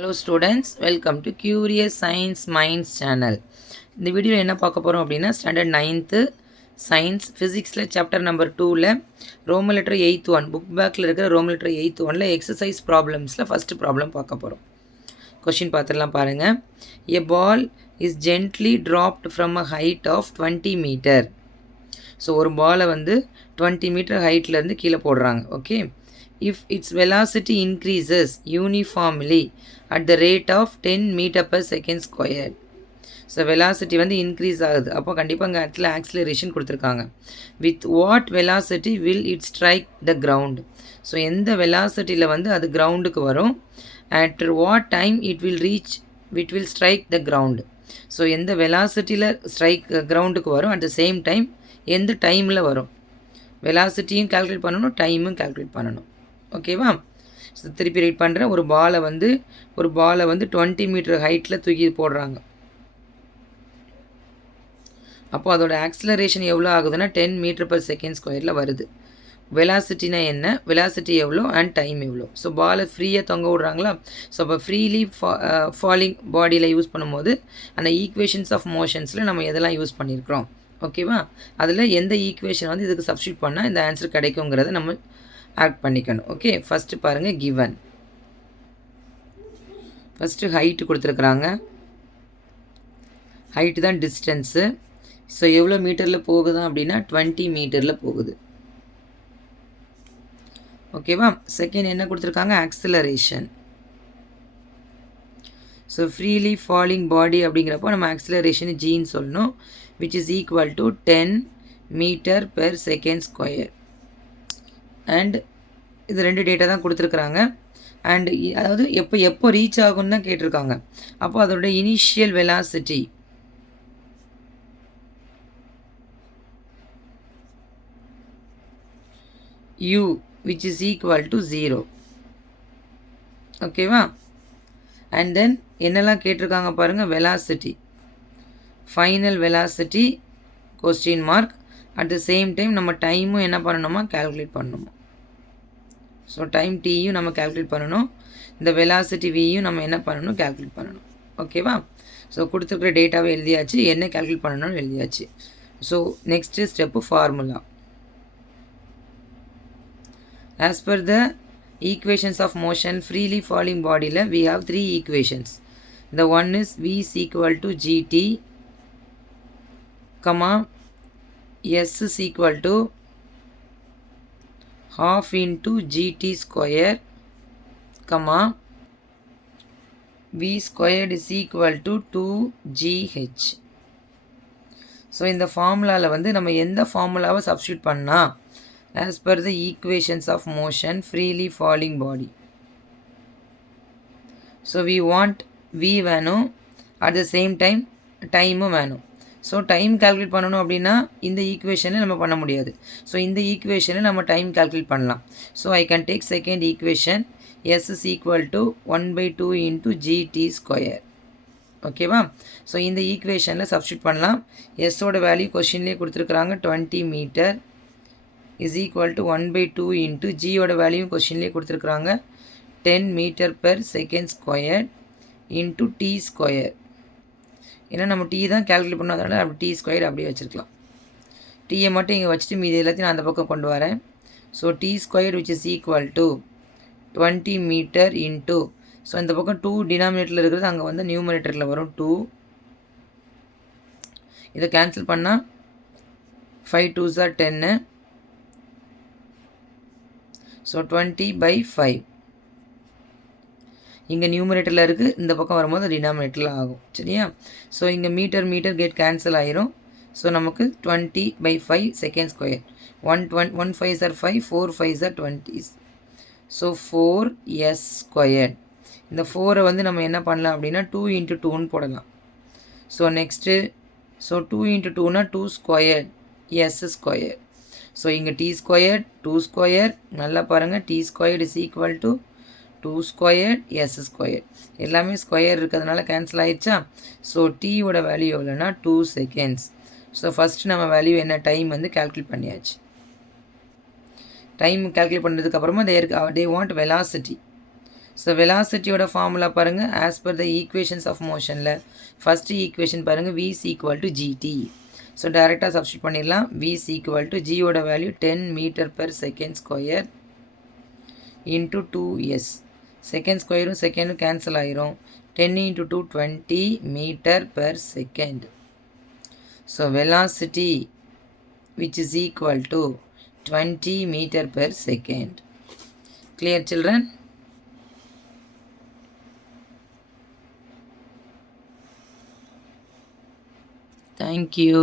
Hello students, welcome to Curious Science Minds channel. இந்த வீடியோவில் என்ன பார்க்க போகிறோம் அப்படின்னா ஸ்டாண்டர்ட் 9th சயின்ஸ் ஃபிசிக்ஸில் சாப்டர் நம்பர் 2ல் ரோமன் லெட்டர் 8th 1 புக் பேக்கில் இருக்கிற ரோமன் லெட்டர் 8th 1ல் எக்ஸசைஸ் ப்ராப்ளம்ஸில் ஃபஸ்ட்டு ப்ராப்ளம் பார்க்க போகிறோம். கொஷின் பார்த்துடலாம் பாருங்கள். A ball is gently dropped from a height of 20 metre. So ஒரு பாலை வந்து 20 மீட்டர் ஹைட்லேருந்து கீழே போடுறாங்க. Okay, if its velocity increases uniformly at the rate of 10 meter per second squared. So velocity வந்து இன்க்ரீஸ் ஆகுது. அப்போ கண்டிப்பாக அங்கே இடத்துல ஆக்சிலரேஷன் கொடுத்துருக்காங்க. With what velocity will it strike the ground. So எந்த வெலாசிட்டியில் வந்து அது கிரவுண்டுக்கு வரும். After what time it will strike the ground. So எந்த வெலாசிட்டியில் ஸ்ட்ரைக் கிரவுண்டுக்கு வரும், அட் த சேம் டைம் எந்த டைமில் வரும். வெலாசிட்டியும் கால்குலேட் பண்ணணும், டைமும் கால்குலேட் பண்ணணும். ஓகேவா? ஸோ திருப்பி ரைட் பண்ணுறேன். ஒரு பாலை வந்து 20 மீட்டர் ஹைட்டில் தூக்கி போடுறாங்க. அப்போ அதோட ஆக்சிலரேஷன் எவ்வளோ ஆகுதுன்னா 10 மீட்டர் பர் செகண்ட் ஸ்கொயரில் வருது. வெலாசிட்டினா என்ன, வெலாசிட்டி எவ்வளோ அண்ட் டைம் எவ்வளோ. ஸோ பாலை ஃப்ரீயாக தொங்க விட்றாங்களா. ஸோ அப்போ ஃப்ரீலி ஃபாலிங் பாடியில் யூஸ் பண்ணும்போது அந்த ஈக்குவேஷன்ஸ் ஆஃப் மோஷன்ஸில் நம்ம எதெல்லாம் யூஸ் பண்ணியிருக்கிறோம். ஓகேவா? அதில் எந்த ஈக்குவேஷன் வந்து இதுக்கு சப்ஸ்டியூட் பண்ணால் இந்த ஆன்சர் கிடைக்குங்கிறத நம்ம ஆட் பண்ணிக்கணும். ஓகே, ஃபஸ்ட்டு பாருங்கள். கிவன் ஃபஸ்ட்டு ஹைட்டு கொடுத்துருக்குறாங்க. ஹைட்டு தான் டிஸ்டன்ஸு. ஸோ எவ்வளோ மீட்டரில் போகுதா அப்படின்னா 20 மீட்டரில் போகுது. ஓகேவா? செகண்ட் என்ன கொடுத்துருக்காங்க, acceleration. So freely falling body அப்படிங்கிறப்போ நம்ம ஆக்சிலரேஷன் ஜின்னு சொல்லணும். Which is equal to 10 metre per second square. And இது ரெண்டு டேட்டா தான் கொடுத்துருக்குறாங்க. அண்ட் அதாவது எப்போ ரீச் ஆகும்னு தான் கேட்டிருக்காங்க. அப்போ அதோட initial velocity u which is equal to 0. ஓகேவா? அண்ட் தென் என்னெல்லாம் கேட்டிருக்காங்க பாருங்கள். Velocity, final velocity question mark. At the same time நம்ம டைமும் என்ன பண்ணணுமா, கால்குலேட் பண்ணணுமா. ஸோ டைம் டீயும் நம்ம கால்குலேட் பண்ணணும். இந்த வெலாசிட்டி வியும் நம்ம என்ன பண்ணணும், கால்குலேட் பண்ணணும். ஓகேவா? ஸோ கொடுத்துருக்குற டேட்டாவை எழுதியாச்சு, என்ன கால்குலேட் பண்ணணும்னு எழுதியாச்சு. So next step formula. As per the equations of motion freely falling பாடியில் we have 3 equations. The one is v is equal to gt, s is equal to half into gt square, v squared is equal to 2gh. So இந்த ஃபார்முலாவில் வந்து நம்ம எந்த ஃபார்முலாவை substitute பண்ணால் as per the equations of motion freely falling body. So we want v வேணும், at the same time டைமும் வேணும். ஸோ டைம் கால்குலேட் பண்ணணும் அப்படின்னா இந்த ஈக்குவேஷனில் நம்ம பண்ண முடியாது. ஸோ இந்த ஈக்குவேஷனில் நம்ம டைம் கால்குலேட் பண்ணலாம். So I can take second equation. s is equal to 1/2 into gt square. ஓகேவா? ஸோ இந்த ஈக்குவேஷனில் சப்ஸ்டியூட் பண்ணலாம். எஸ்ஸோட வேல்யூ கொஷின்லேயே கொடுத்துருக்குறாங்க 20 metre is equal to 1/2 into ஜியோட வேல்யூ கொஷின்லேயே கொடுத்துருக்குறாங்க 10 metre per second square into T square. ஏன்னா நம்ம டி தான் கேல்குலேட் பண்ணோம், அதனால் அப்படி டி ஸ்கொயர் அப்படியே வச்சுருக்கலாம். டீயை மட்டும் இங்கே வச்சுட்டு மீதி எல்லாத்தையும் நான் அந்த பக்கம் கொண்டு வரேன். So T square which is equal to 20 metre into, so இந்த பக்கம் 2 டினாமினேட்டரில் இருக்கிறது அங்கே வந்து நியூமரேட்டரில் வரும் 2. இதை கேன்சல் பண்ணால் 5 2s are 10. ஸோ 20/5 இங்கே நியூமரேட்டரில் இருக்குது, இந்த பக்கம் வரும்போது டினாமினேட்டரில் ஆகும். சரியா? ஸோ இங்கே மீட்டர் கெட் கேன்சல் ஆயிரும். ஸோ நமக்கு 20/5 second square. 1 5s are 5, 4 5s are 20. So 4s square. இந்த 4 வந்து நம்ம என்ன பண்ணலாம் அப்படின்னா 2 into 2ன்னு போடலாம். ஸோ நெக்ஸ்ட்டு 2 into 2னா 2 ஸ்கொயர் s ஸ்கொயர். ஸோ இங்கே டி ஸ்கொயர் 2 ஸ்கொயர், நல்லா பாருங்கள், T square is equal to 2 square S square. எல்லாமே ஸ்கொயர் இருக்கிறதுனால கேன்சல் ஆயிடுச்சா. ஸோ டீயோட வேல்யூ எவ்வளோனா 2 செகண்ட்ஸ். ஸோ ஃபஸ்ட்டு நம்ம வேல்யூ என்ன, டைம் வந்து கால்குலேட் பண்ணியாச்சு. டைம் கால்குலேட் பண்ணுறதுக்கப்புறமா தே வாண்ட் வெலாசிட்டி. ஸோ வெலாசிட்டியோட ஃபார்முலா பாருங்கள், as per the equations of மோஷனில் ஃபஸ்ட்டு ஈக்குவேஷன் பாருங்கள், v is equal to gt. So டேரெக்டாக சப்ஸ்டியூட் பண்ணிடலாம். v is equal to g-யோட value 10 metre per second square into 2s. Second ஸ்கொயரும் செகண்டும் cancel ஆயிரும். 10 into 2 20 metre per second. So velocity which is equal to 20 meter per second. Clear children? Thank you.